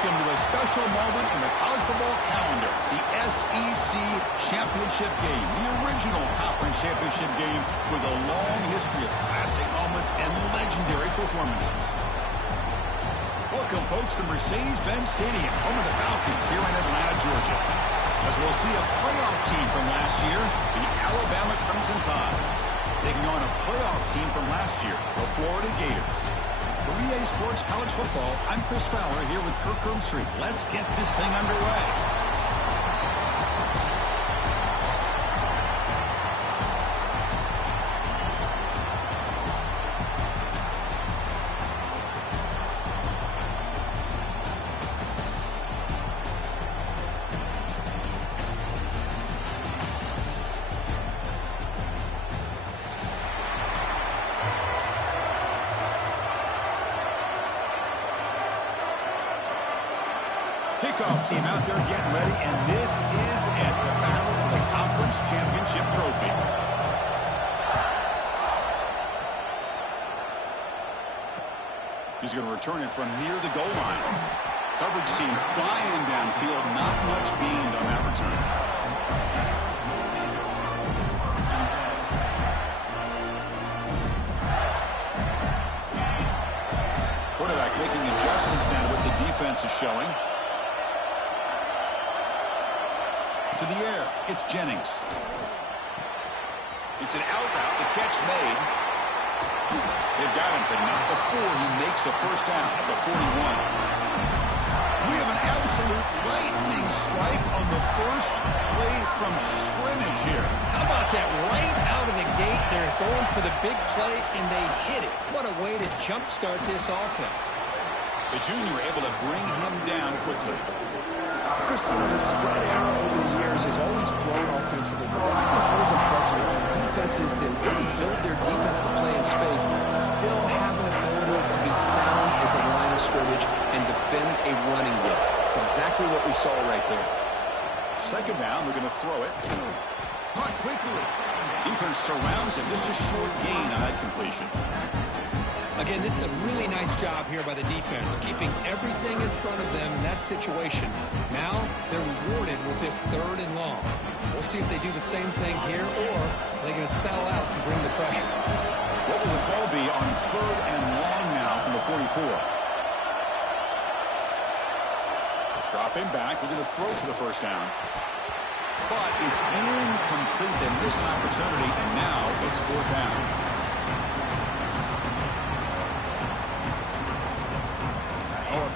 Welcome to a special moment in the college football calendar, the SEC Championship game, the original conference championship game with a long history of classic moments and legendary performances. Welcome, folks, to Mercedes-Benz Stadium, home of the Falcons here in Atlanta, Georgia. As we'll see a playoff team from last year, the Alabama Crimson Tide, taking on a playoff team from last year, the Florida Gators. For EA Sports College Football, I'm Chris Fowler here with Kirk Herbstreit. Let's get this thing underway. Kickoff team out there getting ready, and this is it, the battle for the conference championship trophy. He's going to return it from near the goal line. Coverage team flying downfield, not much gained on that return. Quarterback making adjustments down to what the defense is showing. To the air, it's Jennings. It's an out route, the catch made. They've got him, but not before he makes a first down at the 41. We have an absolute lightning strike on the first play from scrimmage here. How about that right out of the gate? They're going for the big play, and they hit it. What a way to jumpstart this offense. The junior able to bring him down quickly. Chris, the spread out over the years has always grown offensively. But what I've been always impressed with defenses that really build their defense to play in space still have an ability to be sound at the line of scrimmage and defend a running game. It's exactly what we saw right there. Second down, we're going to throw it. Caught quickly. Defense surrounds him. Just a short gain on that completion. Again, this is a really nice job here by the defense, keeping everything in front of them in that situation. Now they're rewarded with this third and long. We'll see if they do the same thing here, or they're going to settle out and bring the pressure. What will the call be on third and long now from the 44? Dropping back, we're going to throw for the first down. But it's incomplete. They miss an opportunity, and now it's fourth down.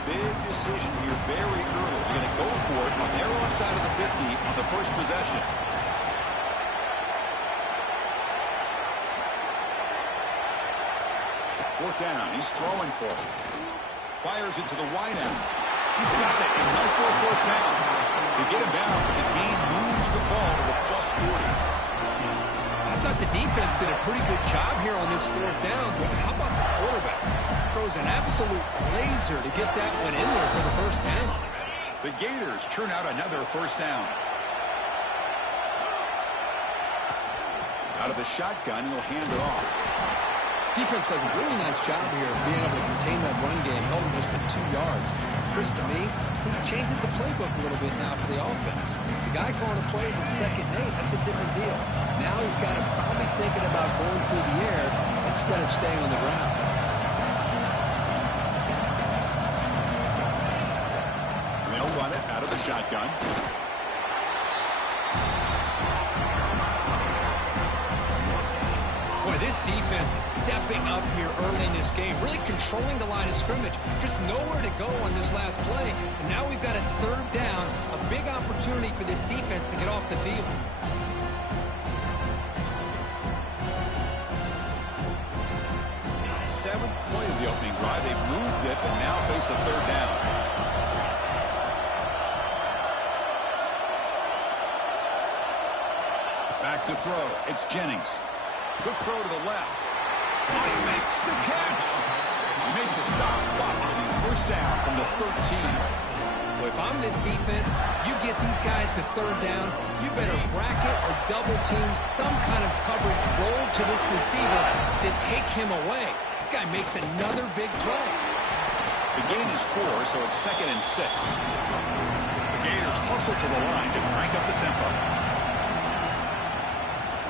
Big decision here very early. They're going to go for it on their own side of the 50 on the first possession. Fourth down. He's throwing for it. Fires it to the wide end. He's got it. Enough for a first down. They get him down, but the game moves the ball to the plus 40. I thought the defense did a pretty good job here on this fourth down, but how about the quarterback? Throws an absolute laser to get that one in there for the first down. The Gators churn out another first down. Out of the shotgun, he'll hand it off. Defense does a really nice job here of being able to contain that run game, held him just at 2 yards. Chris, to me, this changes the playbook a little bit now for the offense. The guy calling the plays at 2nd and 8, that's a different deal. Now he's got him probably thinking about going through the air instead of staying on the ground. They'll run it out of the shotgun. Boy, this defense is stepping up here early in this game, really controlling the line of scrimmage. Just nowhere to go on this last play. And now we've got a third down, a big opportunity for this defense to get off the field. Seventh play of the opening drive. They've moved it and now face a third down. Back to throw. It's Jennings. Quick throw to the left. He makes the catch. He made the stop. Wow, first down from the 13. Well, if I'm this defense, you get these guys to third down, you better bracket or double team some kind of coverage roll to this receiver to take him away. This guy makes another big play. The gain is 4, so it's 2nd and 6. The Gators hustle to the line to crank up the tempo.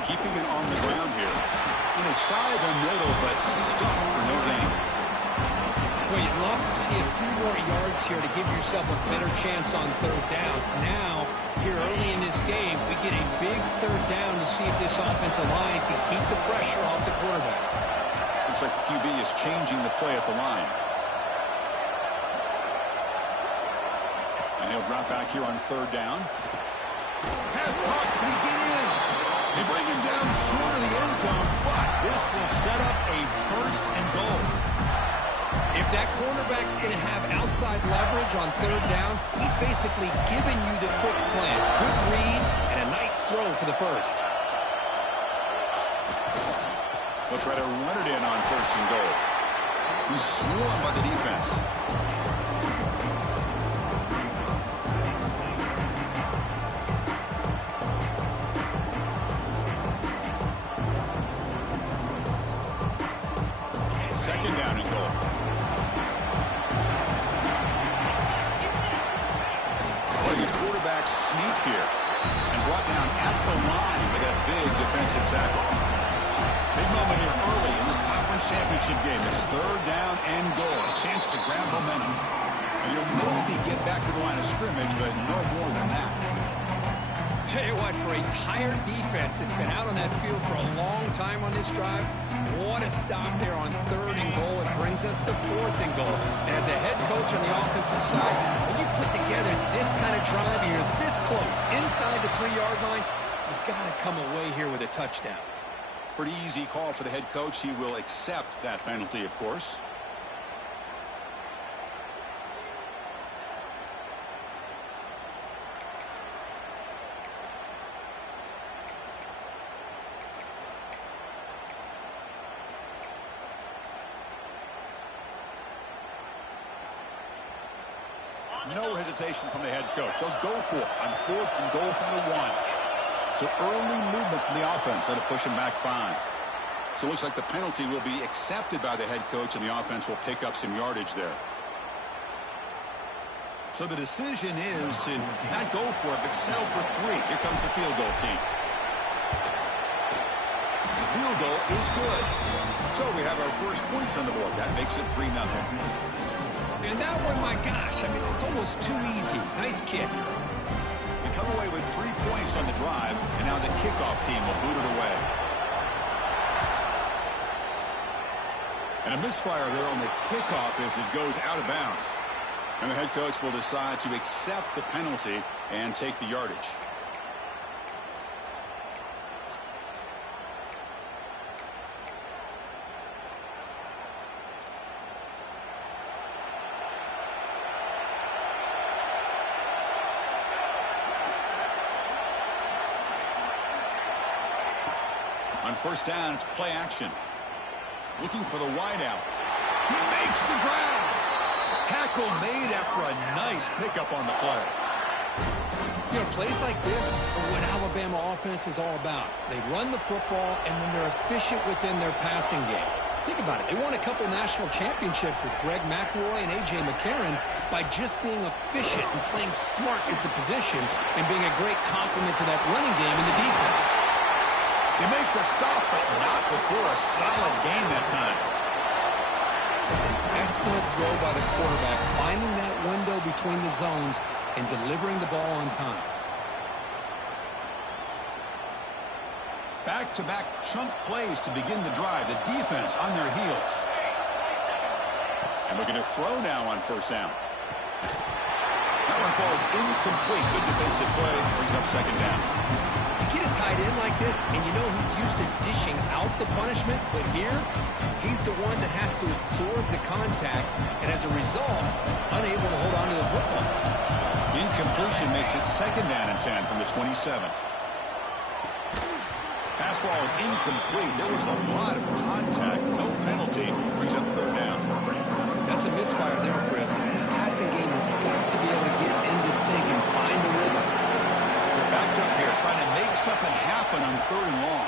Keeping it on the ground here. And they try the middle, but stuck for no gain. Well, you'd love to see a few more yards here to give yourself a better chance on 3rd down. Now, here early in this game, we get a big 3rd down to see if this offensive line can keep the pressure off the quarterback. Looks like the QB is changing the play at the line. And he'll drop back here on 3rd down. Pass caught. Can he get in? They bring him down short of the end zone, but this will set up a 1st and goal. If that cornerback's going to have outside leverage on 3rd down, he's basically giving you the quick slant. Good read and a nice throw for the 1st. They'll try to run it in on 1st and goal. He's swarmed by the defense. Second down and goal. Letting the quarterback sneak here and brought down at the line with a big defensive tackle. Big moment here early in this conference championship game. It's 3rd down and goal. A chance to grab momentum. And you'll maybe get back to the line of scrimmage, but no more than that. Tell you what, for a tired defense that's been out on that field for a long time on this drive, what a stop there on 3rd and goal. It brings us to 4th and goal. And as a head coach on the offensive side, when you put together this kind of drive here, this close, inside the 3-yard line, you got to come away here with a touchdown. Pretty easy call for the head coach. He will accept that penalty, of course. No hesitation from the head coach. He'll go for it on 4th and goal from the 1. So early movement from the offense. That'll push him back 5. So it looks like the penalty will be accepted by the head coach, and the offense will pick up some yardage there. So the decision is to not go for it, but settle for 3. Here comes the field goal team. The field goal is good. So we have our first points on the board. That makes it 3-0. And that one, my gosh, I mean, it's almost too easy. Nice kick. We come away with 3 points on the drive, and now the kickoff team will boot it away. And a misfire there on the kickoff as it goes out of bounds. And the head coach will decide to accept the penalty and take the yardage. On 1st down, it's play action. Looking for the wideout. He makes the ground. Tackle made after a nice pickup on the play. You know, plays like this are what Alabama offense is all about. They run the football, and then they're efficient within their passing game. Think about it. They won a couple national championships with Greg McElroy and A.J. McCarron by just being efficient and playing smart at the position and being a great complement to that running game in the defense. They make the stop, but not before a solid gain that time. It's an excellent throw by the quarterback, finding that window between the zones and delivering the ball on time. Back-to-back chunk plays to begin the drive. The defense on their heels. And looking to throw now on 1st down. That one falls incomplete. Good defensive play. Brings up 2nd down. You get a tight end like this, and you know he's used to dishing out the punishment, but here, he's the one that has to absorb the contact, and as a result, he's unable to hold on to the football. Incompletion makes it 2nd down and 10 from the 27. Pass ball is incomplete. There was a lot of contact. No penalty. Brings up 3rd down. That's a misfire there, Chris. This passing game has got to be able to get into sync and find a rhythm. They're backed up here, trying to make something happen on 3rd and long.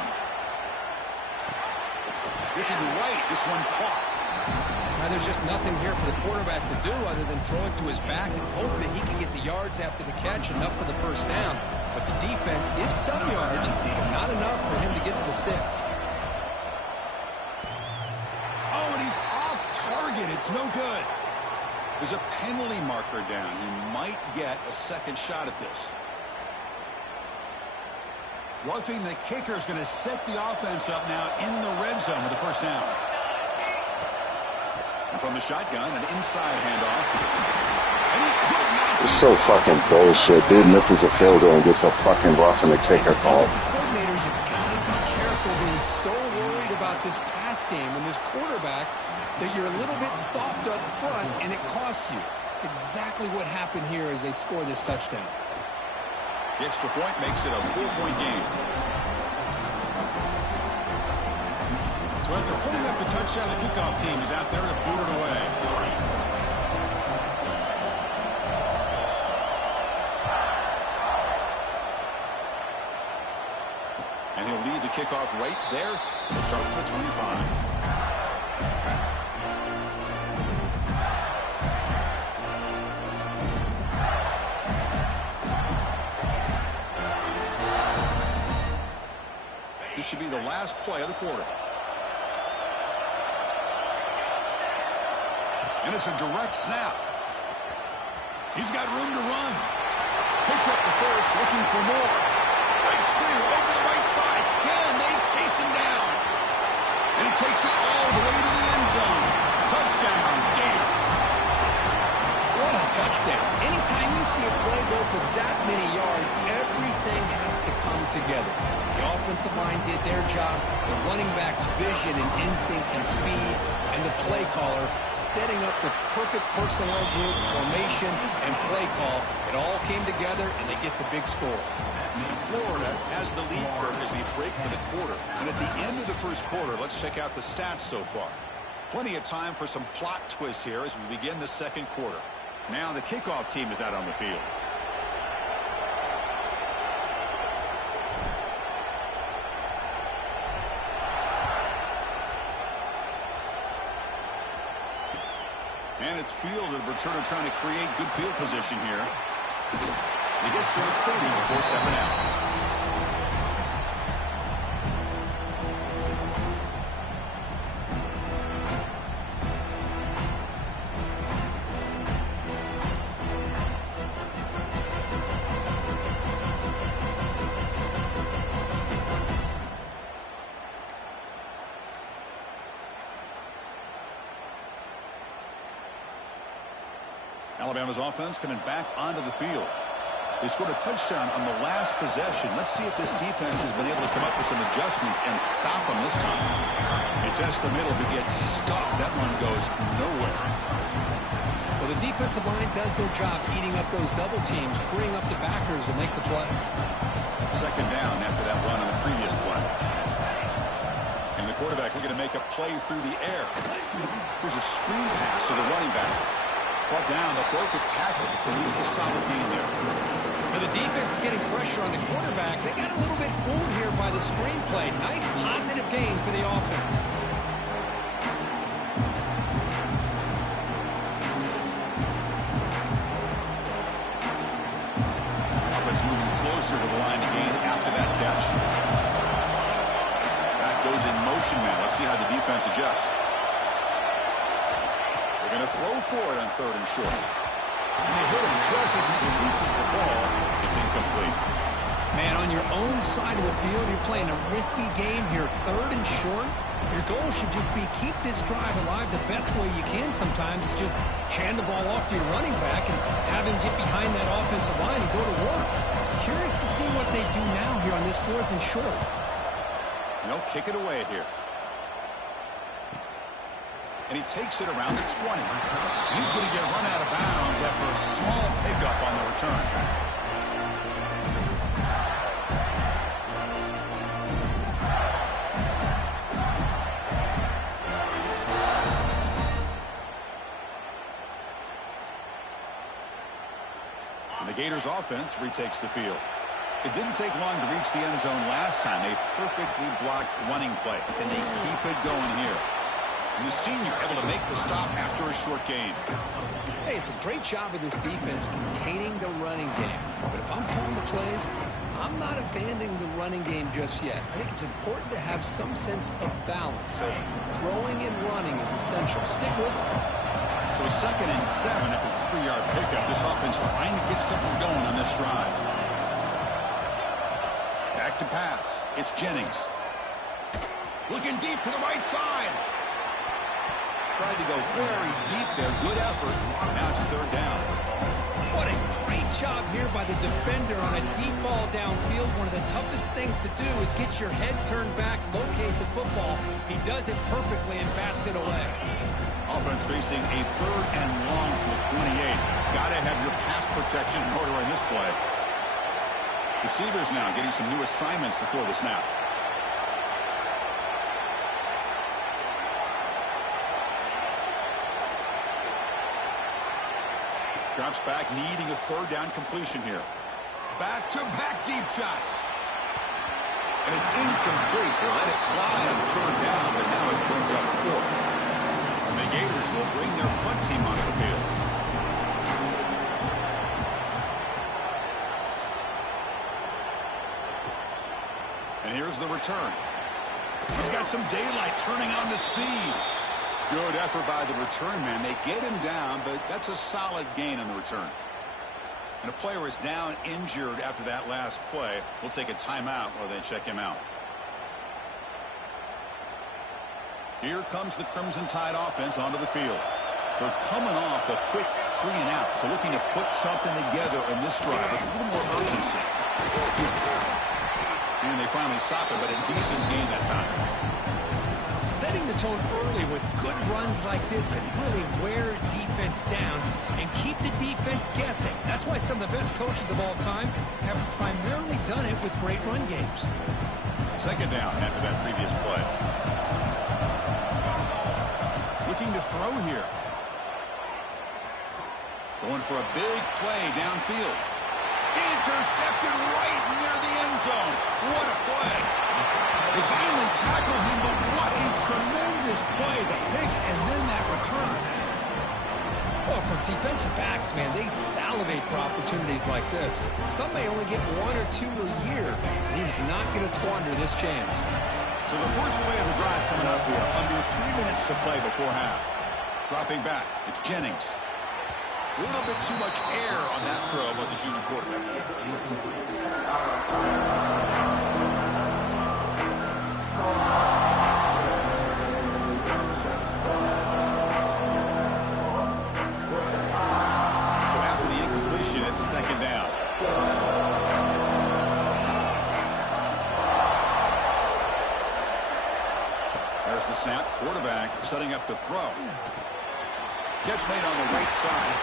Looking right, this one caught. And there's just nothing here for the quarterback to do other than throw it to his back and hope that he can get the yards after the catch, enough for the first down. But the defense gives some yards, but not enough for him to get to the sticks. Oh, and he's off target. It's no good. There's a penalty marker down. He might get a second shot at this. Roughing the kicker is going to set the offense up now in the red zone with the first down. And from the shotgun, an inside handoff. And he could not. It's so fucking bullshit. Dude misses a field goal and gets a fucking roughing the kicker call. As a defensive coordinator, you've got to be careful being so worried about this pass game and this quarterback that you're a little bit soft up front and it costs you. It's exactly what happened here as they score this touchdown. The extra point makes it a 4-point game. So after putting up a touchdown, the kickoff team is out there to boot it away. And he'll leave the kickoff right there. He'll start with the 25. This should be the last play of the quarter. And it's a direct snap. He's got room to run. Picks up the first, looking for more. Right screen over the right side. Can they chase him down? And he takes it all the way to the end zone. Touchdown, Gators. What a touchdown. Anytime you see a play go for that many yards, everything has to come together. The offensive line did their job, the running back's vision and instincts and speed, and the play caller setting up the perfect personnel group, formation, and play call. It all came together, and they get the big score. Florida has the lead curve as we break for the quarter. And at the end of the first quarter, let's check out the stats so far. Plenty of time for some plot twists here as we begin the second quarter. Now the kickoff team is out on the field. And it's fielded. Returner trying to create good field position here. He gets to the 30 before stepping out. Alabama's offense coming back onto the field. They scored a touchdown on the last possession. Let's see if this defense has been able to come up with some adjustments and stop them this time. It tests the middle but gets stuck. That one goes nowhere. Well, the defensive line does their job eating up those double teams, freeing up the backers to make the play. Second down after that run on the previous play. And the quarterback looking to make a play through the air. Here's a screen pass to the running back. Brought down, but broke a tackle to produce a solid gain there. And the defense is getting pressure on the quarterback. They got a little bit fooled here by the screenplay. Nice positive gain for the offense. Offense moving closer to the line of gain after that catch. That goes in motion now. Let's see how the defense adjusts. They're going to throw for it on 3rd and short. And they hit him just as he releases the ball. It's incomplete. Man, on your own side of the field, you're playing a risky game here. 3rd and short. Your goal should just be keep this drive alive the best way you can sometimes. Just hand the ball off to your running back and have him get behind that offensive line and go to work. Curious to see what they do now here on this 4th and short. They'll kick it away here. And he takes it around the 20. And he's going to get run out of bounds after a small pickup on the return. And the Gators offense retakes the field. It didn't take long to reach the end zone last time. A perfectly blocked running play. Can they keep it going here? The senior able to make the stop after a short gain. Hey, it's a great job of this defense containing the running game. But if I'm calling the plays, I'm not abandoning the running game just yet. I think it's important to have some sense of balance. So throwing and running is essential. Stick with it. So 2nd and 7 after the 3-yard pickup. This offense trying to get something going on this drive. Back to pass. It's Jennings. Looking deep to the right side. Tried to go very deep there. Good effort. Now it's 3rd down. What a great job here by the defender on a deep ball downfield. One of the toughest things to do is get your head turned back, locate the football. He does it perfectly and bats it away. Offense facing a 3rd and long from the 28. Got to have your pass protection in order in this play. Receivers now getting some new assignments before the snap. Drops back, needing a 3rd down completion here. Back-to-back deep shots. And it's incomplete. They let it fly on 3rd down, but now it brings up 4th. And the Gators will bring their punt team onto the field. And here's the return. He's got some daylight turning on the speed. Good effort by the return man. They get him down, but that's a solid gain on the return. And a player is down injured after that last play. We'll take a timeout while they check him out. Here comes the Crimson Tide offense onto the field. They're coming off a quick 3 and out, so looking to put something together in this drive with a little more urgency. And they finally stop it, but a decent gain that time. Setting the tone early with good runs like this can really wear defense down and keep the defense guessing. That's why some of the best coaches of all time have primarily done it with great run games. 2nd down after that previous play. Looking to throw here. Going for a big play downfield. Intercepted right near the end zone. What a play. They finally tackle him, but what a tremendous play. The pick and then that return. Well, for defensive backs, man, they salivate for opportunities like this. Some may only get 1 or 2 a year, and he was not going to squander this chance. So the first play of the drive coming up here. Under 3 minutes to play before half. Dropping back, it's Jennings. A little bit too much air on that throw by the junior quarterback. So after the incompletion, it's 2nd down. There's the snap. Quarterback setting up the throw. Catch made on the right side.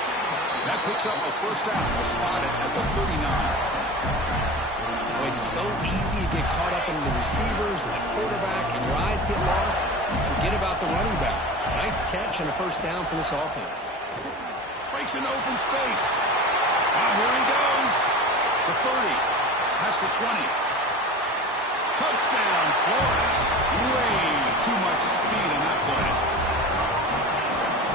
That picks up a 1st down. Spotted at the 39. Well, it's so easy to get caught up in the receivers and the quarterback, and your eyes get lost. You forget about the running back. Nice catch and a 1st down for this offense. Breaks into open space. Here he goes. The 30. Past the 20. Touchdown, Florida. Way too much speed in that play.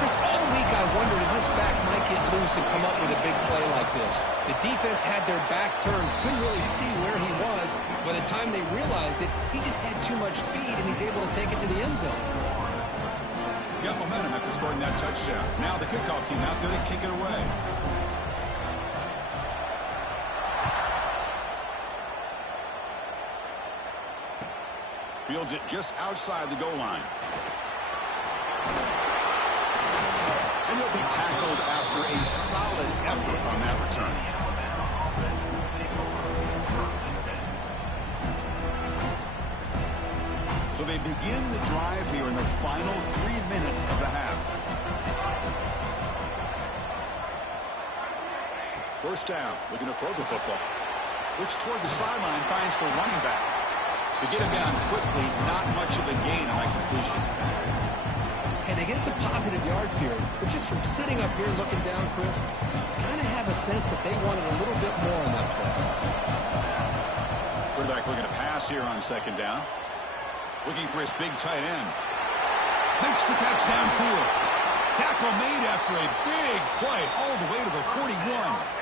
Chris, all week I wondered if this back might get loose and come up with a big play like this. The defense had their back turned, couldn't really see where he was. By the time they realized it, he just had too much speed, and he's able to take it to the end zone. Got momentum after scoring that touchdown. Now the kickoff team out there to kick it away. Fields it just outside the goal line. And he'll be tackled after a solid effort on that return. So they begin the drive here in the final 3 minutes of the half. 1st down, looking to throw the football. Looks toward the sideline, finds the running back. To get him down quickly, not much of a gain on that completion. And they get some positive yards here, but just from sitting up here looking down, Chris, kind of have a sense that they wanted a little bit more on that play. Quarterback looking to pass here on 2nd down. Looking for his big tight end. Makes the catch downfield. Tackle made after a big play all the way to the 41.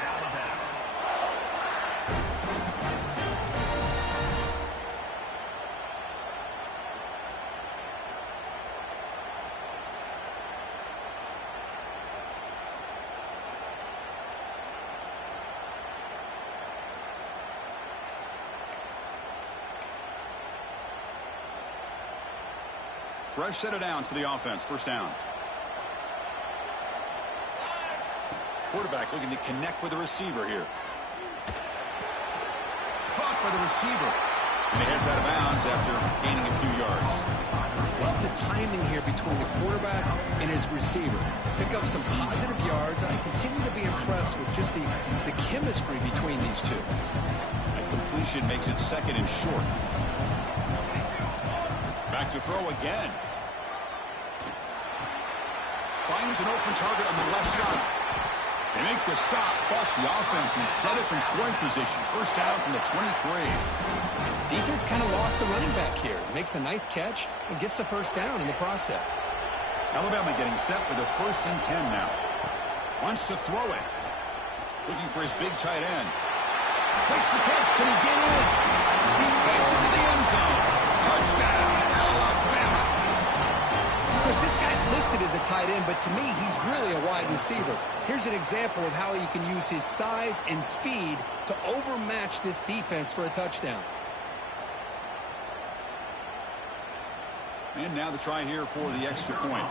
Fresh set of downs for the offense. First down. Quarterback looking to connect with the receiver here. Caught by the receiver. And he heads out of bounds after gaining a few yards. Love the timing here between the quarterback and his receiver. Pick up some positive yards. I continue to be impressed with just the chemistry between these two. A completion makes it second and short. Back to throw again. Finds an open target on the left side. They make the stop, but the offense is set up in scoring position. First down from the 23. Defense kind of lost the running back here. Makes a nice catch and gets the first down in the process. Alabama getting set for the 1st and 10 now. Wants to throw it. Looking for his big tight end. Makes the catch. Can he get in? He makes it to the end zone. Touchdown, Alabama. Of course, this guy's listed as a tight end, but to me, he's really a wide receiver. Here's an example of how he can use his size and speed to overmatch this defense for a touchdown. And now the try here for the extra point.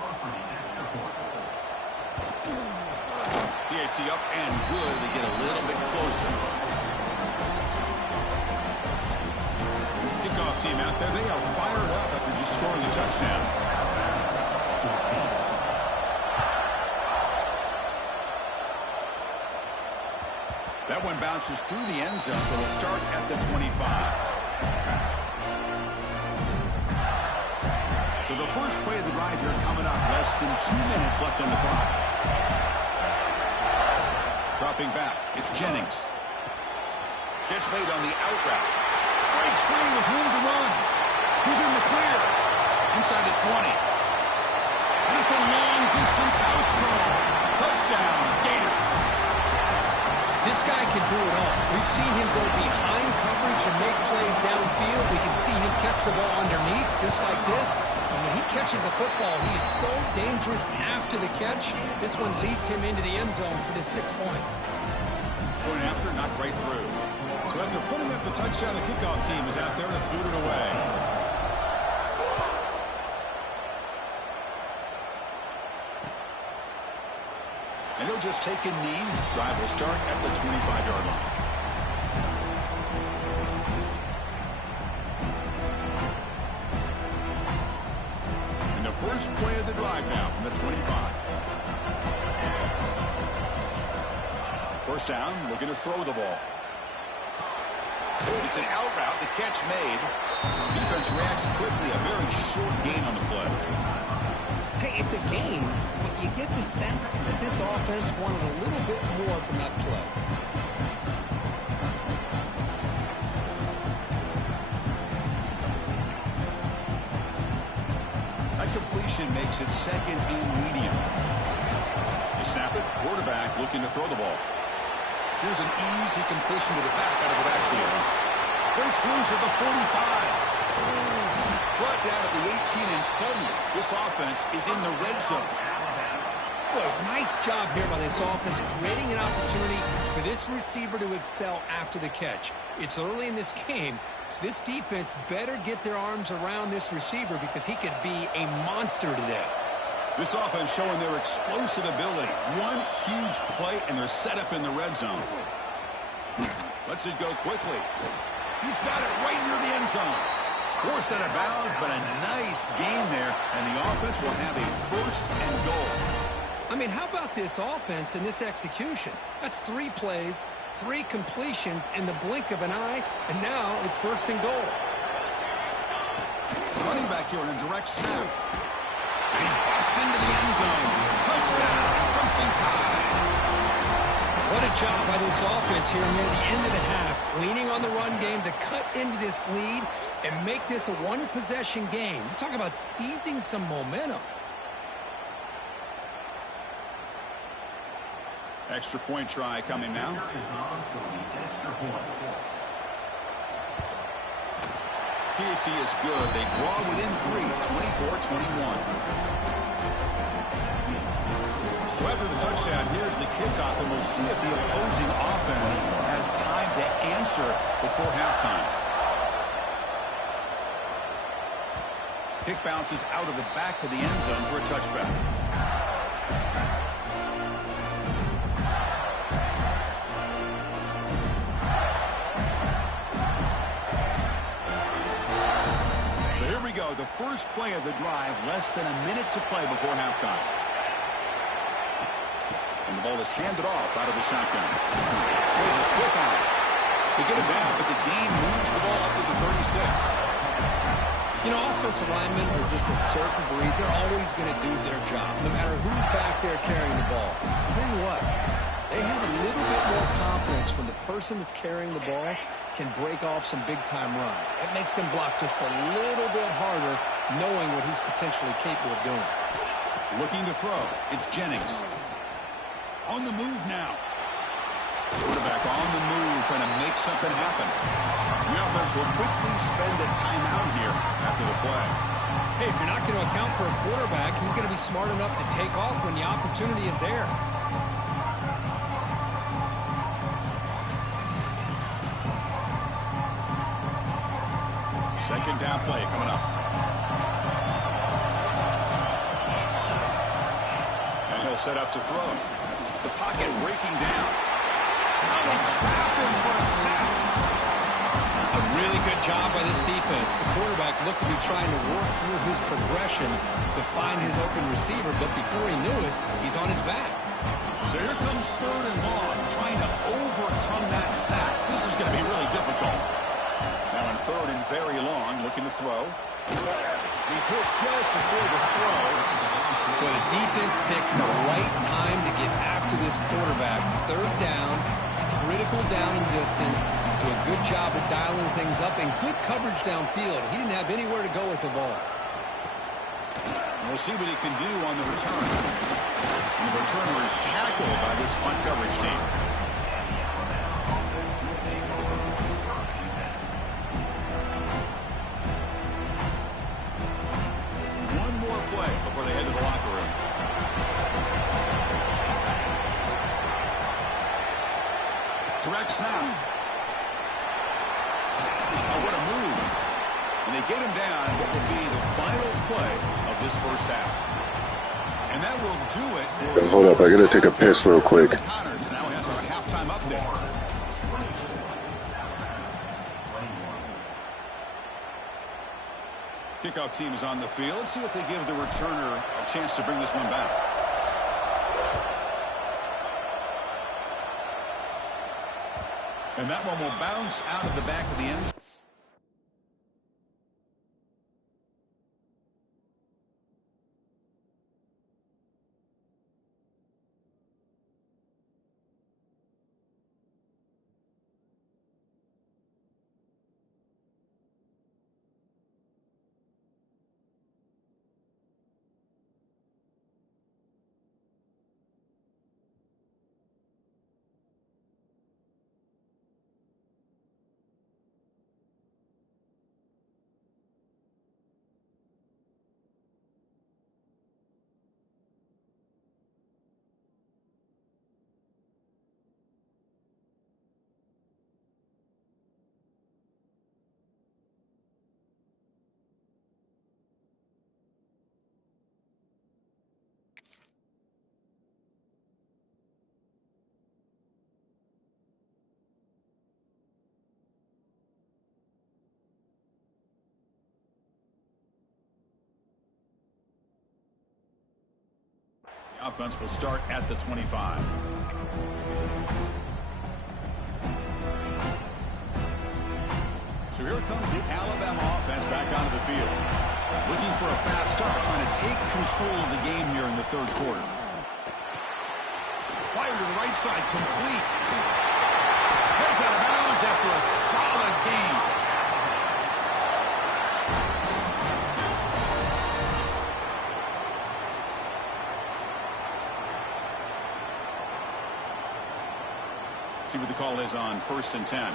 PAT up and good to get a little bit closer. Kickoff team out there. They are fired up after just scoring a touchdown. That one bounces through the end zone, so they'll start at the 25. So the first play of the drive here coming up. Less than 2 minutes left on the clock. Dropping back. It's Jennings. Catch made on the out route. Breaks free with room to run. He's in the clear. Inside the 20. And it's a long-distance house call. Touchdown, Gators. This guy can do it all. We've seen him go behind coverage and make plays downfield. We can see him catch the ball underneath, just like this. And when he catches a football, he is so dangerous after the catch. This one leads him into the end zone for the 6 points. Point after, knocked right through. So after putting up the touchdown, the kickoff team is out there to boot it away. And he'll just take a knee. Drive will start at the 25-yard line. And the first play of the drive now from the 25. First down, looking to throw the ball. It's an out route, the catch made. Defense reacts quickly, a very short gain on the play. Hey, it's a game, but you get the sense that this offense wanted a little bit more from that play. That completion makes it second and medium. They snap it, quarterback looking to throw the ball. Here's an easy completion to the back out of the backfield. Breaks loose at the 45. Brought down at the 18, and suddenly this offense is in the red zone. Boy, nice job here by this offense, creating an opportunity for this receiver to excel after the catch. It's early in this game, so this defense better get their arms around this receiver because he could be a monster today. This offense showing their explosive ability. One huge play, and they're set up in the red zone. Lets it go quickly. He's got it right near the end zone. Forced out of bounds, but a nice gain there, and the offense will have a first and goal. I mean, how about this offense and this execution? That's 3 plays, 3 completions in the blink of an eye, and now it's first and goal. Running back here on a direct snap. And he busts into the end zone. Touchdown, Crimson Tide. What a job by this offense here near the end of the half, leaning on the run game to cut into this lead and make this a one-possession game. Talk about seizing some momentum. Extra point try coming now. PAT is good. They draw within 3, 24-21. So after the touchdown, here's the kickoff, and we'll see if the opposing offense has time to answer before halftime. Kick bounces out of the back of the end zone for a touchback. So here we go, the first play of the drive, less than a minute to play before halftime. And the ball is handed off out of the shotgun. There's a stiff arm. They get it down, but the gain moves the ball up to the 36. You know, offensive linemen are just a certain breed. They're always going to do their job, no matter who's back there carrying the ball. I'll tell you what, they have a little bit more confidence when the person that's carrying the ball can break off some big-time runs. It makes them block just a little bit harder, knowing what he's potentially capable of doing. Looking to throw. It's Jennings. On the move now. Quarterback on the move, trying to make something happen. The offense will quickly spend a timeout here after the play. Hey, if you're not going to account for a quarterback, he's going to be smart enough to take off when the opportunity is there. Second down play coming up. And he'll set up to throw. The pocket breaking down. Now they trap him for a sack. A really good job by this defense. The quarterback looked to be trying to work through his progressions to find his open receiver, but before he knew it, he's on his back. So here comes third and long, trying to overcome that sack. This is going to be really difficult. Now on third and very long, looking to throw. He's hit just before the throw. Well, the defense picks the right time to get after this quarterback. Third down, critical down and distance. Do a good job of dialing things up and good coverage downfield. He didn't have anywhere to go with the ball. We'll see what he can do on the return. And the returner is tackled by this punt coverage team. One more play before they head to the locker room. Direct snap. Oh, what a move. And they get him down what will be the final play of this first half. And that will do it for... Hold up, I gotta take a piss real quick. Connors now has our halftime update. Kickoff team is on the field. Let's see if they give the returner a chance to bring this one back. And that one will bounce out of the back of the end zone. The offense will start at the 25. So here comes the Alabama offense back onto the field. Looking for a fast start, trying to take control of the game here in the third quarter. Fire to the right side, complete. Heads out of bounds after a solid game. See what the call is on 1st and 10.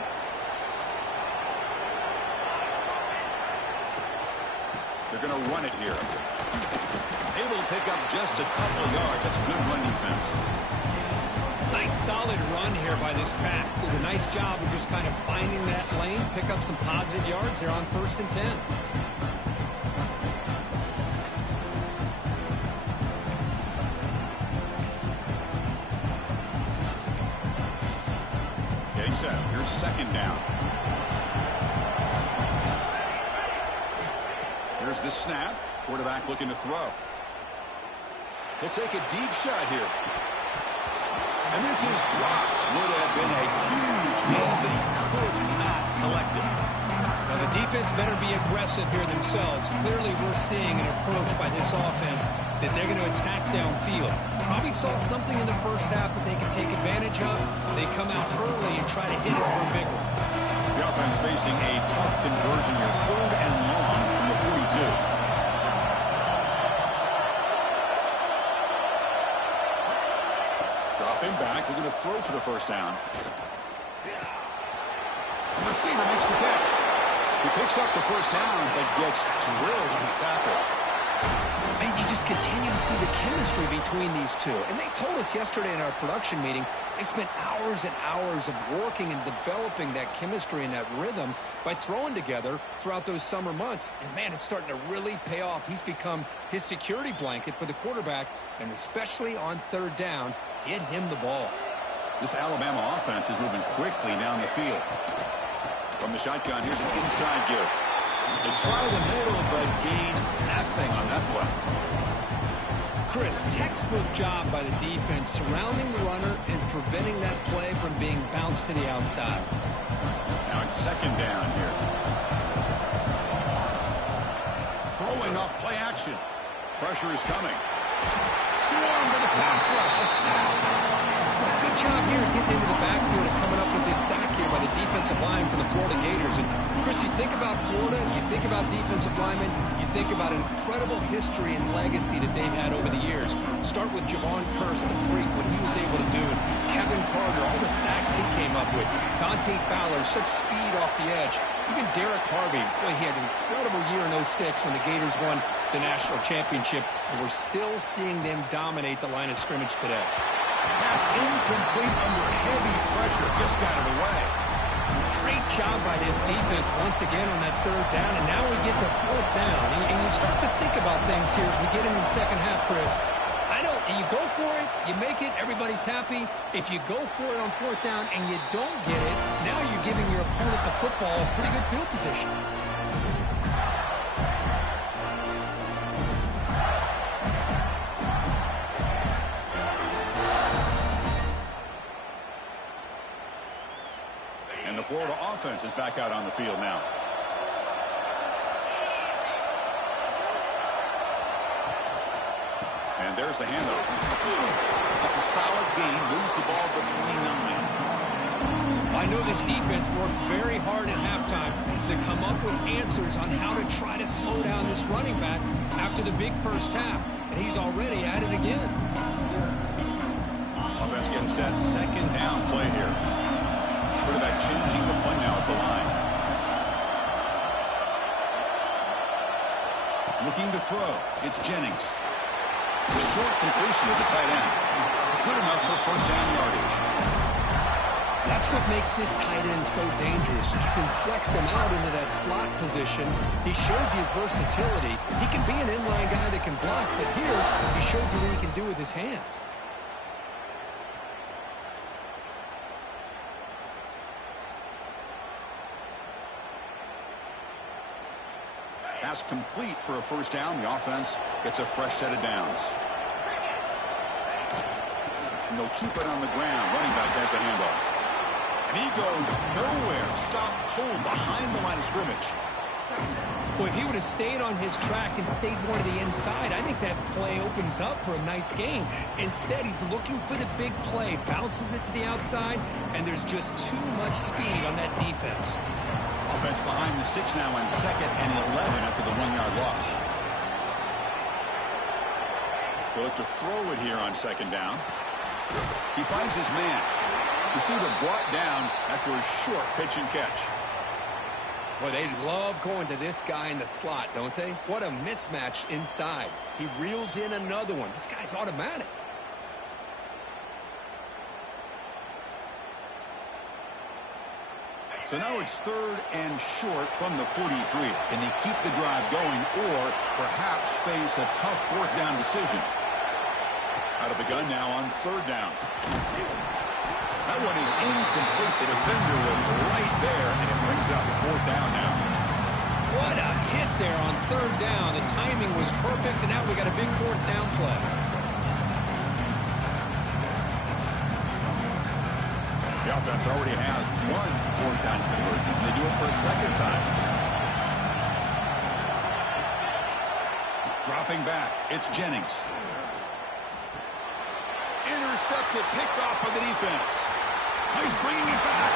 They're going to run it here. Able to pick up just a couple of yards. That's good run defense. Nice solid run here by this pack. Did a nice job of just kind of finding that lane, pick up some positive yards there on 1st and 10. Getting set. Here's 2nd down. Here's the snap. Quarterback looking to throw. He'll take a deep shot here. And this is dropped. Would have been a huge gain, but he could not collect it. Now the defense better be aggressive here themselves. Clearly we're seeing an approach by this offense that they're going to attack downfield. Probably saw something in the first half that they can take advantage of. They come out early and try to hit it for a big one. The offense facing a tough conversion here. 3rd and long from the 42. Dropping back, we're going to throw for the 1st down. The receiver makes the catch. He picks up the 1st down, but gets drilled on the tackle. And you just continue to see the chemistry between these two. And they told us yesterday in our production meeting, they spent hours and hours of working and developing that chemistry and that rhythm by throwing together throughout those summer months. And, man, it's starting to really pay off. He's become his security blanket for the quarterback, and especially on 3rd down, get him the ball. This Alabama offense is moving quickly down the field. From the shotgun, here's an inside give. They try the middle, but gain nothing on that play. Chris, textbook job by the defense surrounding the runner and preventing that play from being bounced to the outside. Now it's 2nd down here. Throwing up play action. Pressure is coming. Swarm to the pass rush. A sack. Well, good job here getting into the backfield and coming up with this sack here by the defensive line for the Florida Gators. And, Chris, you think about Florida, you think about defensive linemen, you think about an incredible history and legacy that they've had over the years. Start with Javon Kearse, the freak, what he was able to do. And Kevin Carter, all the sacks he came up with. Dante Fowler, such speed off the edge. Even Derek Harvey, boy, he had an incredible year in 06 when the Gators won the national championship. And we're still seeing them dominate the line of scrimmage today. Pass incomplete under heavy pressure. Just got it away. Great job by this defense once again on that 3rd down, and now we get to 4th down. And you start to think about things here as we get into the second half, Chris. You go for it, you make it, everybody's happy. If you go for it on 4th down and you don't get it, now you're giving your opponent the football a pretty good field position. And the Florida offense is back out on the field now. And there's the handoff. It's a solid gain. Moves the ball to the 29. I know this defense worked very hard at halftime to come up with answers on how to try to slow down this running back after the big first half. And he's already at it again. Offense getting set. 2nd down play here. Quarterback changing the play now at the line. Looking to throw. It's Jennings. Short completion of the tight end. Good enough for 1st down yardage. That's what makes this tight end so dangerous. You can flex him out into that slot position. He shows you his versatility. He can be an inline guy that can block, but here he shows you what he can do with his hands. Pass complete for a 1st down. The offense gets a fresh set of downs. And they'll keep it on the ground. Running back has the handoff. And he goes nowhere. Stopped cold behind the line of scrimmage. Well, if he would have stayed on his track and stayed more to the inside, I think that play opens up for a nice gain. Instead, he's looking for the big play. Bounces it to the outside, and there's just too much speed on that defense. Offense behind the 6 now on 2nd and 11 after the 1-yard loss. They'll look to throw it here on 2nd down. He finds his man. Receiver brought down after a short pitch and catch. Boy, they love going to this guy in the slot, don't they? What a mismatch inside. He reels in another one. This guy's automatic. So now it's 3rd and short from the 43. Can they keep the drive going or perhaps face a tough 4th down decision? Out of the gun now on 3rd down. That one is incomplete. The defender was right there, and it brings up 4th down now. What a hit there on 3rd down. The timing was perfect, and now we got a big 4th down play. The offense already has one 4th down conversion. They do it for a 2nd time. Dropping back, it's Jennings. Intercepted, picked off by the defense. He's bringing it back.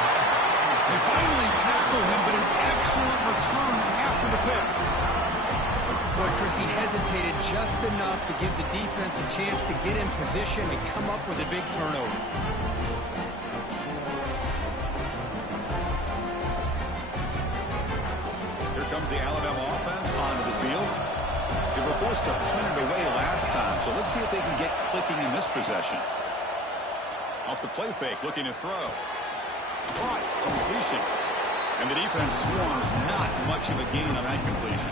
They finally tackle him, but an excellent return after the pick. Boy, Chris, he hesitated just enough to give the defense a chance to get in position and come up with a big turnover. Here comes the Alabama offense onto the field. They were forced to punt it away last time, so let's see if they can get clicking in this possession. Off the play fake, looking to throw. Caught, completion. And the defense swarms, not much of a gain on that completion.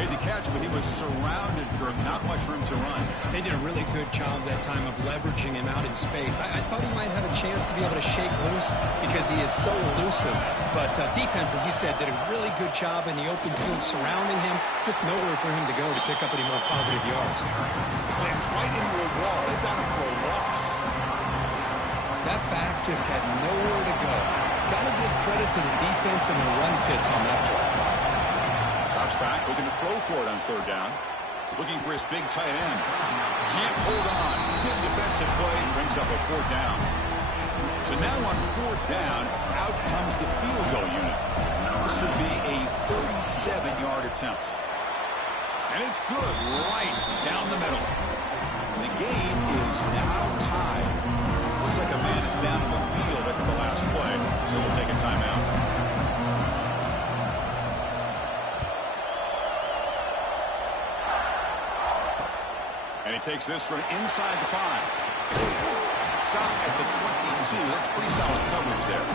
Made the catch, but he was surrounded for not much room to run. They did a really good job that time of leveraging him out in space. I thought he might have a chance to be able to shake loose because he is so elusive. But defense, as you said, did a really good job in the open field surrounding him. Just nowhere for him to go to pick up any more positive yards. Slams right into a wall. They got him for a loss. That back just had nowhere to go. Got to give credit to the defense and their run fits on that play. Drops back, looking to throw for it on 3rd down. Looking for his big tight end. Can't hold on. Good defensive play and brings up a 4th down. So now on 4th down, out comes the field goal unit. This would be a 37-yard attempt. And it's good right down the middle. The game is now tied. Looks like a man is down in the field after the last play, so we'll take a timeout. And he takes this from inside the 5. Stop at the 22. That's pretty solid coverage there.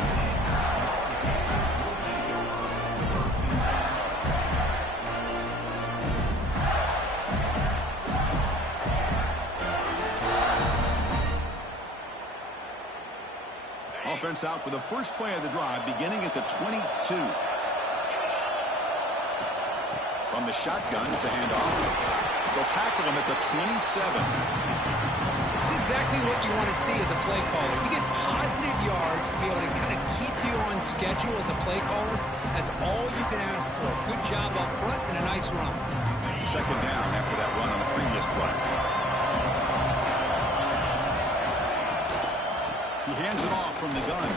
Offense out for the first play of the drive, beginning at the 22. From the shotgun, it's a handoff. They'll tackle him at the 27. It's exactly what you want to see as a play caller. You get positive yards to be able to kind of keep you on schedule as a play caller. That's all you can ask for. Good job up front and a nice run. 2nd down after that run on the previous play. He hands it off from the gun.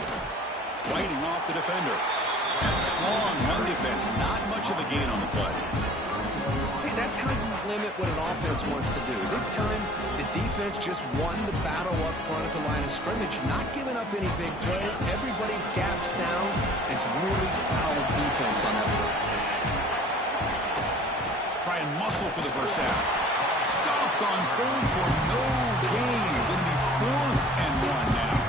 Fighting off the defender. That strong run defense. Not much of a gain on the play. See, that's how you limit what an offense wants to do. This time, the defense just won the battle up front at the line of scrimmage, not giving up any big plays. Everybody's gap sound. It's really solid defense on that one. Try and muscle for the first down. Stopped on 3rd for no gain. Going to be 4th and 1 now.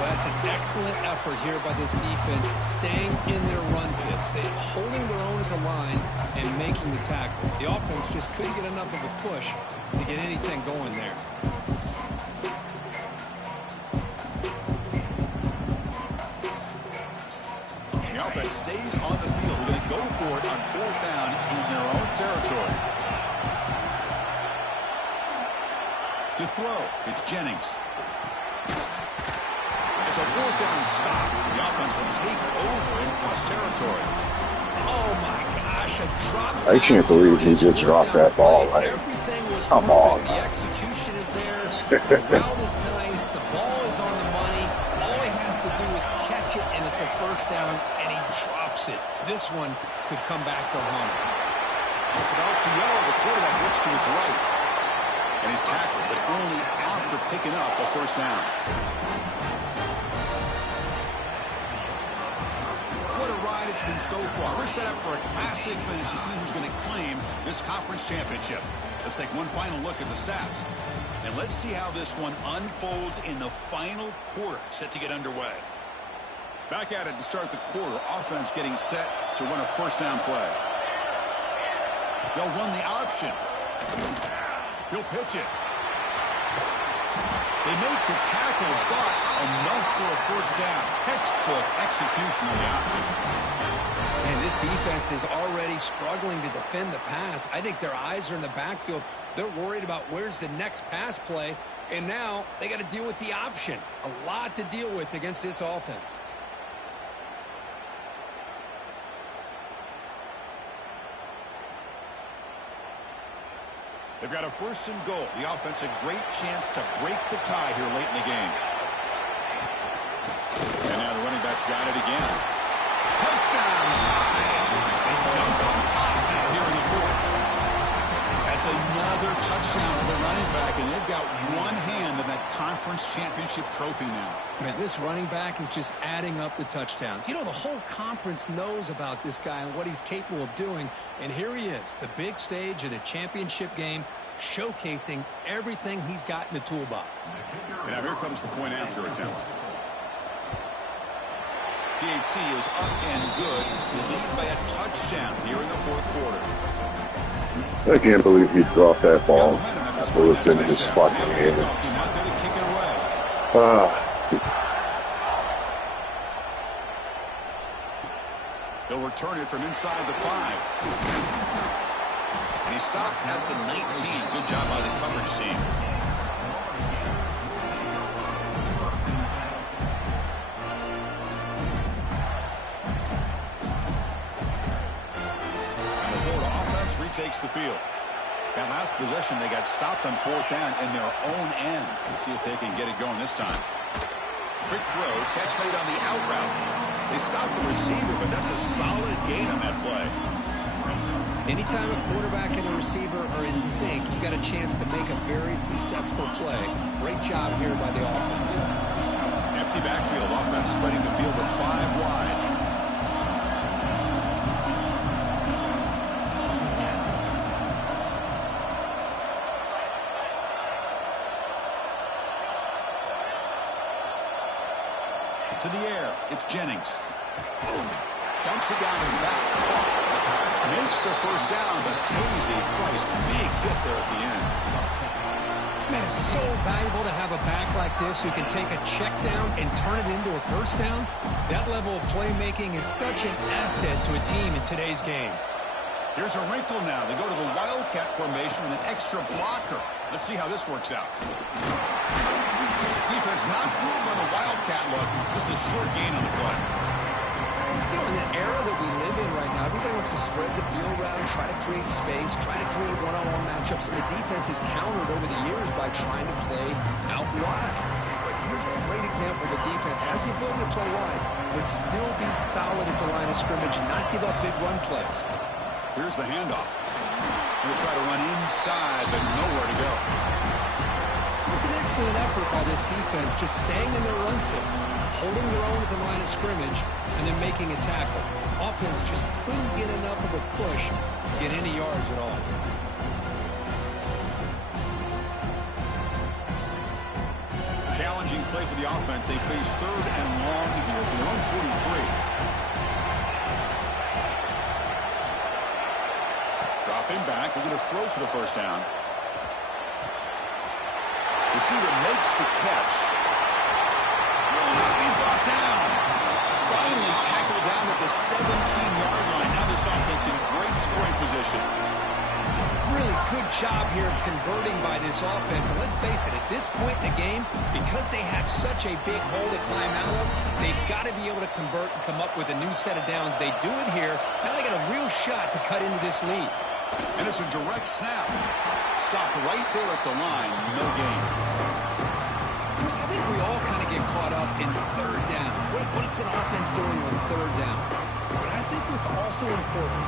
That's an excellent effort here by this defense, staying in their run fits. They're holding their own at the line and making the tackle. The offense just couldn't get enough of a push to get anything going there. The offense stays on the field. We're going to go for it on 4th down in their own territory. To throw, it's Jennings. It's a 4th down stop. The offense will take over in plus territory. Oh, my gosh, a drop. I can't believe he just dropped that ball. Like, come on. The execution is there. The route is nice. The ball is on the money. All he has to do is catch it, and it's a 1st down, and he drops it. This one could come back to haunt him. Off it out to Yellow. The quarterback looks to his right. And he's tackled, but only after picking up a first down. What a ride it's been so far. We're set up for a classic finish to see who's going to claim this conference championship. Let's take one final look at the stats. And let's see how this one unfolds in the final quarter, set to get underway. Back at it to start the quarter. Offense getting set to run a first down play. They'll run the option. He'll pitch it. They make the tackle, but enough for a first down. Textbook execution on the option. And this defense is already struggling to defend the pass. I think their eyes are in the backfield. They're worried about where's the next pass play. And now they got to deal with the option. A lot to deal with against this offense. They've got a first and goal. The offense a great chance to break the tie here late in the game. And now the running back's got it again. Touchdown tie. They jump on top now here in the fourth. That's another touchdown for the running back, and they've got one hand in that conference championship trophy now. Man, this running back is just adding up the touchdowns. You know, the whole conference knows about this guy and what he's capable of doing. And here he is, the big stage in a championship game, showcasing everything he's got in the toolbox. And now here comes the point after attempt. PAT is up and good. They lead by a touchdown here in the fourth quarter. I can't believe he dropped that ball. It was in his fucking hands. He'll return it from inside the 5. And he stopped at the 19. Good job by the coverage team. And the Florida offense retakes the field. That last possession, they got stopped on fourth down in their own end. Let's see if they can get it going this time. Quick throw, catch made on the out route. They stopped the receiver, but that's a solid gain on that play. Anytime a quarterback and a receiver are in sync, you got a chance to make a very successful play. Great job here by the offense. Empty backfield, offense spreading the field to 5 wide. To the air, it's Jennings. Boom. Dumps it down and back. Makes the first down, but pays a price. Big hit there at the end. Man, it's so valuable to have a back like this who can take a check down and turn it into a first down. That level of playmaking is such an asset to a team in today's game. Here's a wrinkle now. They go to the Wildcat formation with an extra blocker. Let's see how this works out. Defense not fooled by the Wildcat look. Just a short gain on the play. You know, in the era that we live in right now, everybody wants to spread the field around, try to create space, try to create one-on-one matchups, and the defense is countered over the years by trying to play out wide. But here's a great example. The defense has the ability to play wide, but still be solid at the line of scrimmage and not give up big run plays. Here's the handoff. They'll try to run inside, but nowhere to go. It was an excellent effort by this defense, just staying in their run fits, holding their own at the line of scrimmage, and then making a tackle. Offense just couldn't get enough of a push to get any yards at all. Challenging play for the offense. They face third and long here at their own 43. Dropping back. They're going to throw for the first down. Receiver makes the catch. Will not be brought down. Finally tackled down at the 17-yard line. Now this offense in great scoring position. Really good job here of converting by this offense. And let's face it, at this point in the game, because they have such a big hole to climb out of, they've got to be able to convert and come up with a new set of downs. They do it here. Now they got a real shot to cut into this lead. And it's a direct snap. Stopped right there at the line. No gain. Chris, I think we all kind of get caught up in third down. What's an offense doing on third down? But I think what's also important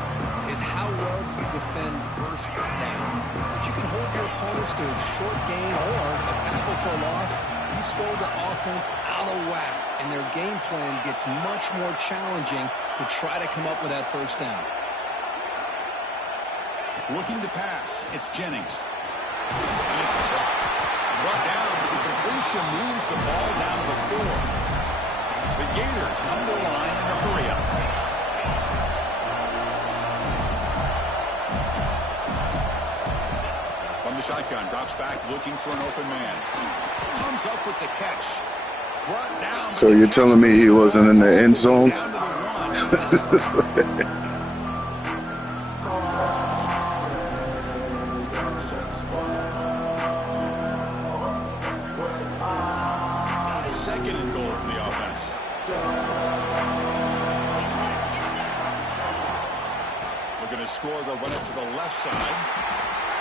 is how well you defend first down. If you can hold your opponents to a short gain or a tackle for a loss, you throw the offense out of whack, and their game plan gets much more challenging to try to come up with that first down. Looking to pass, it's Jennings. And it's caught. Brought down, but the completion moves the ball down to the 4. The Gators come to the line in a hurry-up. From the shotgun, drops back, looking for an open man. Comes up with the catch. Brought down. So you're telling me he wasn't in the end zone? Down to the 1. Second and goal for the offense. We're going to score. They'll run it to the left side.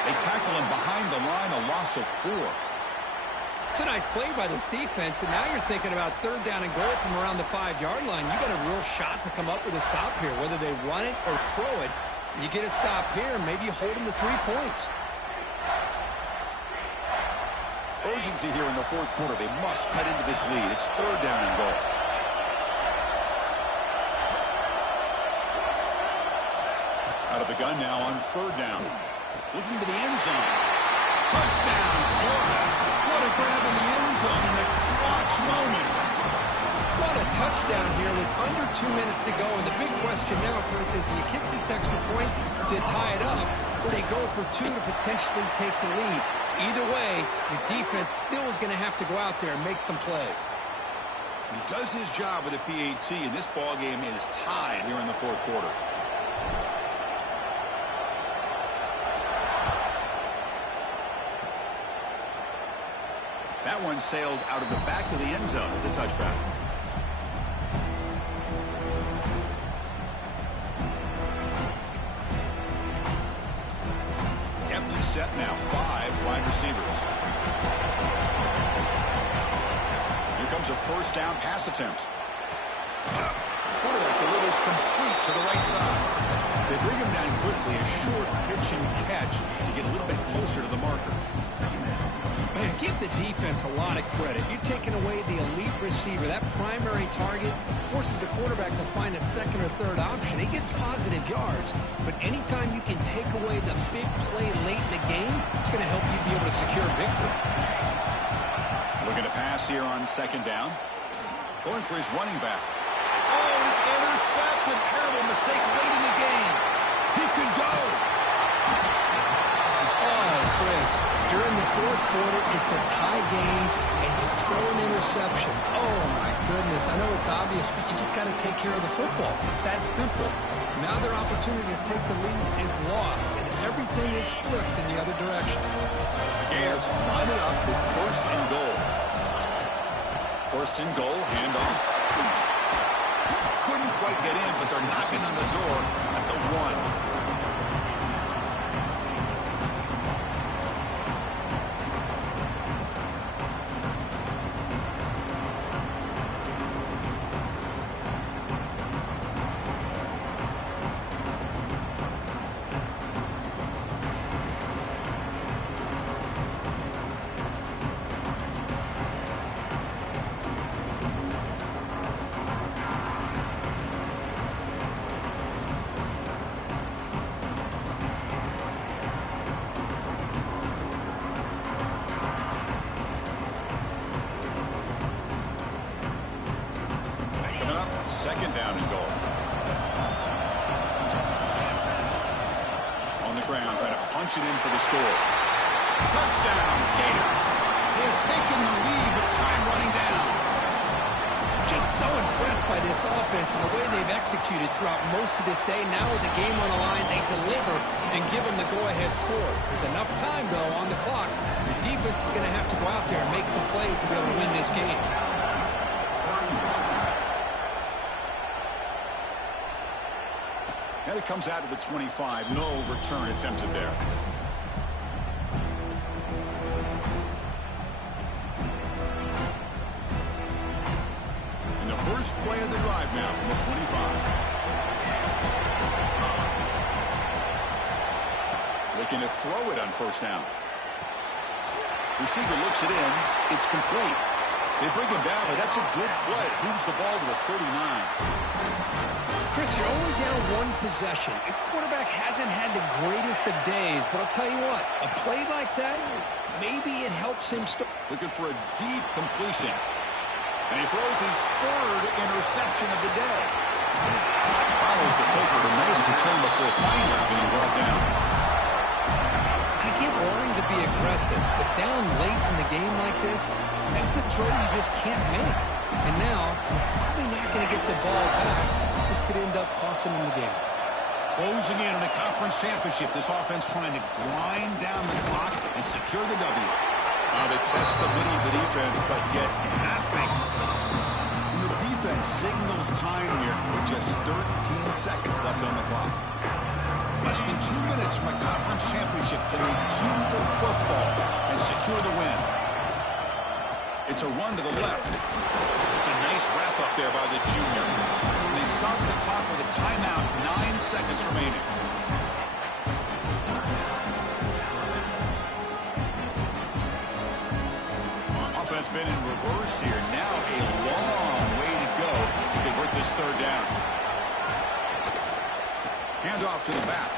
They tackle him behind the line, a loss of 4. It's a nice play by this defense, and now you're thinking about third down and goal from around the 5-yard line. You got a real shot to come up with a stop here, whether they run it or throw it. You get a stop here, maybe you hold them to 3 points. Urgency here in the fourth quarter. They must cut into this lead. It's third down and goal. Out of the gun now on third down. Looking to the end zone. Touchdown, Florida. What a grab in the end zone in a clutch moment. What a touchdown here with under 2 minutes to go. And the big question now, Chris, is do you kick this extra point to tie it up, or they go for 2 to potentially take the lead? Either way, the defense still is going to have to go out there and make some plays. He does his job with a PAT, and this ball game is tied here in the fourth quarter. That one sails out of the back of the end zone with the touchback. Empty set now, 5 wide receivers. Here comes a first down pass attempt. Quarterback delivers complete to the right side. They bring him down quickly, a short pitch and catch to get a little bit closer to the marker. Man, give the defense a lot of credit. You're taking away the elite receiver. That primary target forces the quarterback to find a second or third option. He gets positive yards, but anytime you can take away the big play late in the game, it's going to help you be able to secure victory. Looking to pass here on second down. Going for his running back. Oh, it's intercepted. Terrible mistake late in the game. He could go. Oh, Chris, you're in the fourth quarter. It's a tie game, and you throw an interception. Oh, my goodness. I know it's obvious, but you just got to take care of the football. It's that simple. Now their opportunity to take the lead is lost, and everything is flipped in the other direction. Gators line it up with first and goal. First and goal, handoff. Couldn't quite get in, but they're knocking on the door at the 1. Second down and goal. On the ground, trying to punch it in for the score. Touchdown, Gators. They have taken the lead, but time running down. Just so impressed by this offense and the way they've executed throughout most of this day. Now with the game on the line, they deliver and give them the go-ahead score. There's enough time, though, on the clock. The defense is going to have to go out there and make some plays to be able to win this game. And it comes out of the 25. No return attempted there. In the first play of the drive now from the 25. Looking to throw it on first down. Receiver looks it in. It's complete. They bring him down, but that's a good play. Moves the ball to the 39. Chris, you're only down one possession. This quarterback hasn't had the greatest of days, but I'll tell you what, a play like that, maybe it helps him start. Looking for a deep completion. And he throws his third interception of the day. Follows the poke with a nice return before finally being brought down. I get wanting to be aggressive, but down late in the game like this, that's a throw you just can't make. And now, you're probably not going to get the ball back. This could end up costing him the game. Closing in on a conference championship, this offense trying to grind down the clock and secure the W. They test the middle of the defense, but get nothing. And the defense signals time here with just 13 seconds left on the clock. Less than 2 minutes from a conference championship. Can they keep the football and secure the win? It's a run to the left. It's a nice wrap-up there by the junior. And they start the clock with a timeout, 9 seconds remaining. Offense been in reverse here. Now a long way to go to convert this third down. Handoff to the back.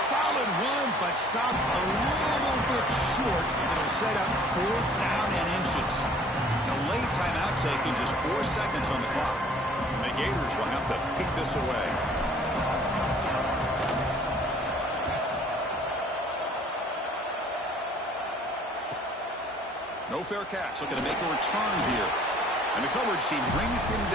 Solid run, but stopped a little bit short. It'll set up 4th down and inches. A late timeout taken, just 4 seconds on the clock. And the Gators will have to kick this away. No fair catch. Looking to make a return here. And the coverage team brings him down.